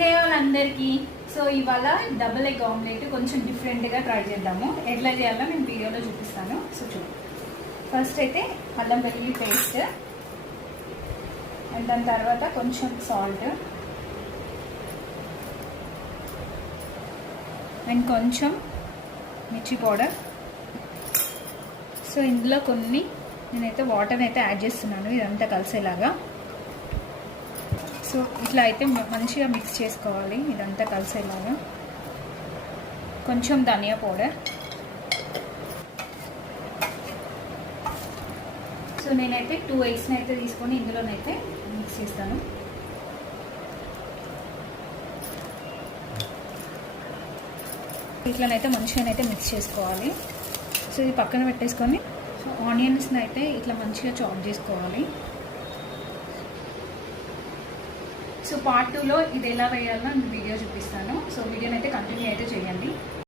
హే వాళ్ళందరికీ. సో ఇవాళ double egg omelette కొంచెం డిఫరెంట్గా ట్రై చేద్దాము. ఎట్లా చేయాలో నేను వీడియోలో చూపిస్తాను. సో చూడు, ఫస్ట్ అయితే అల్లం వెల్లుల్లి పేస్ట్, అండ్ దాని తర్వాత కొంచెం సాల్ట్ అండ్ కొంచెం మిర్చి పౌడర్. సో ఇందులో కొన్ని నేనైతే వాటర్ అయితే యాడ్ చేస్తున్నాను ఇదంతా కలిసేలాగా. సో ఇట్లా అయితే మంచిగా మిక్స్ చేసుకోవాలి ఇదంతా కలిసేలాగా. కొంచెం ధనియా పౌడర్. సో నేనైతే 2 ఎగ్స్ని అయితే తీసుకొని ఇందులోనైతే మిక్స్ చేస్తాను. ఇట్లనైతే మంచిగానైతే మిక్స్ చేసుకోవాలి. సో ఇది పక్కన పెట్టేసుకొని సో ఆనియన్స్ని అయితే ఇట్లా మంచిగా చాప్ చేసుకోవాలి. సో పార్ట్ 2లో ఇది ఎలా వేయాలో నేను వీడియో చూపిస్తాను. సో వీడియోని అయితే కంటిన్యూ అయితే చేయండి.